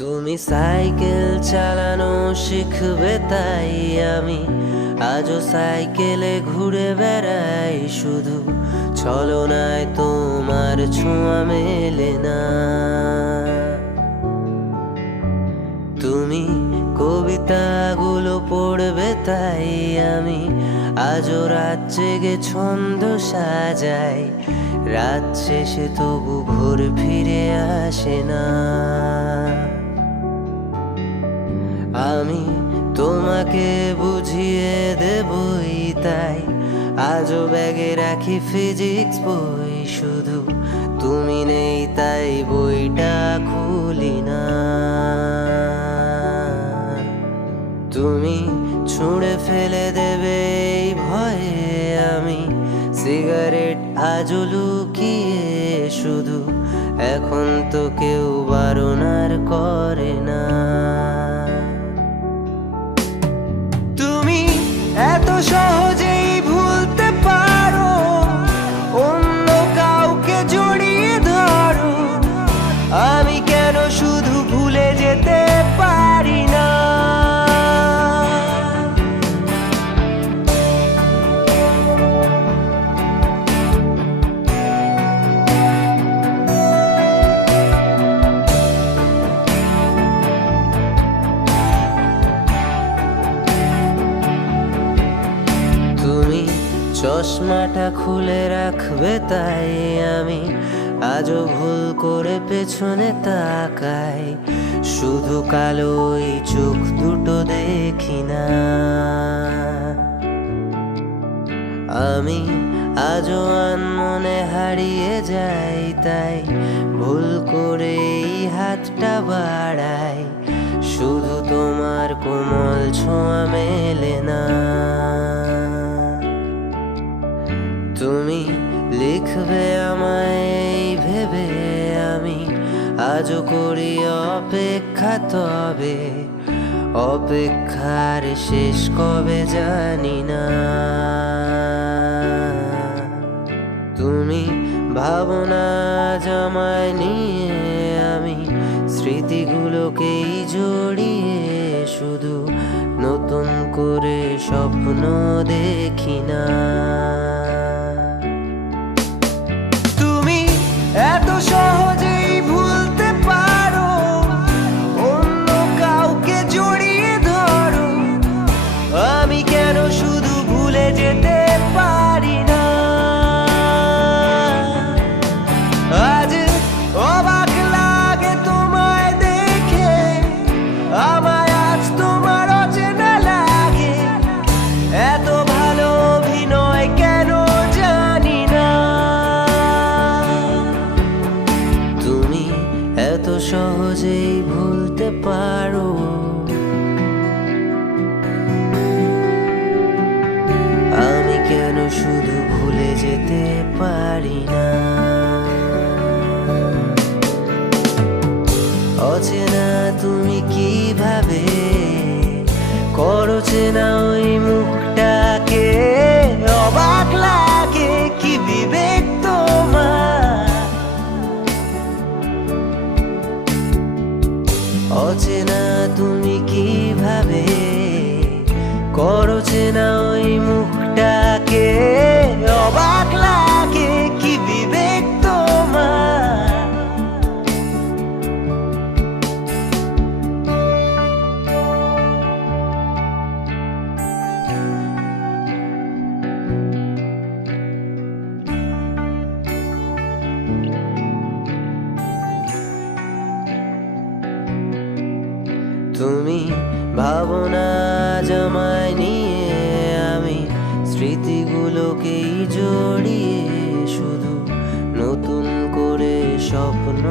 তুমি সাইকেল চালানো শিখবে তাই আমি আজও সাইকেলে ঘুরে বেড়াই। শুধু ছলনায় তোমার ছোঁয়া মেলে না। তুমি কবিতাগুলো পড়বে তাই আমি আজও রাত জেগে ছন্দ সাজাই। রাত শেষে তবু ভোর ফিরে আসে না। আমি তোমাকে বুঝিয়ে দেবই তাই আজও ব্যাগে রাখি ফিজিক্স বই। শুধু তুমি নেই তাই বইটা খুলি না। তুমি ছুঁড়ে ফেলে দেবে এই ভয়ে আমি সিগারেট আজও লুকিয়ে। শুধু এখন তো কেউ বারণ আর করে না। তুমি এত সহজেই ভুলতে পারো, অন্য কাউকে জড়িয়ে ধরো। আমি কেন শুধু ভুলে যেতে পারি না? চশমাটা খুলে রাখবে তাই আমি আজও ভুল করে পেছনে তাকাই। শুধু কালোই চোখ দুটো দেখি না। আমি আজও আনমনে হারিয়ে যাই তাই ভুল করে এই হাতটা বাড়াই। শুধু তোমার কোমল ছোঁয়া মেলে না। তুমি লিখবে আমায় এই ভেবে আমি আজও করি অপেক্ষা। তবে অপেক্ষার শেষ কবে জানি না। তুমি ভাবনা আমায় নিয়ে আমি স্মৃতিগুলোকেই জড়িয়ে। শুধু নতুন করে স্বপ্ন দেখি না। এত সহজেই ভুলতে পারো, অন্য কাউকে জড়িয়ে ধরো। আমি কেন শুধু ভুলে যেতে পারি না? আজ অবাক লাগে তোমায় দেখে, আমায় আজ তোমার অচেনা লাগে। এত ভালো অভিনয় কেন জানি না। এত সহজেই ভুলতে পারো, আমি কেন শুধু ভুলে যেতে পারি না? অচেনা তুমি কিভাবে করো চেনা ওই মুখটাকে। অবাক লাগে কি বিবেক তোমার। অচেনা তুমি কিভাবে করো চেনা ওই মুখটাকে। অবাক লাগে কি বিবেক তোমার। তুমি ভাবনা আমায় নিয়ে আমি স্মৃতিগুলোকেই জড়িয়ে। শুধু নতুন করে স্বপ্ন